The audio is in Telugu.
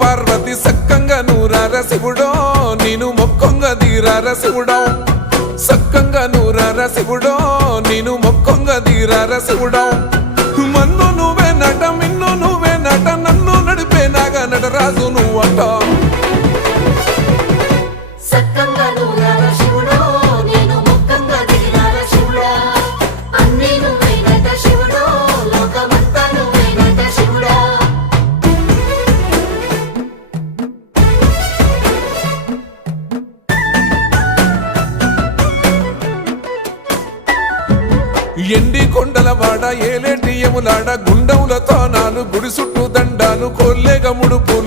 పార్వతి సక్కంగా నూరార శివుడో నేను మొక్కొంగ దీరార శివుడో సక్కంగా నూరార శివుడో నేను మొక్కొంగ దీరార శివుడో మన్ను నువ్వే నట మిన్ను నువ్వే నట నన్ను నడిపే నాగా నటరాజు నువ్వట ఎండి కొండలవాడ ఏలేటి యములాడ గుండములతో నాలు గుడి చుట్టూ దండాలు కొల్లేగ ముడుపులు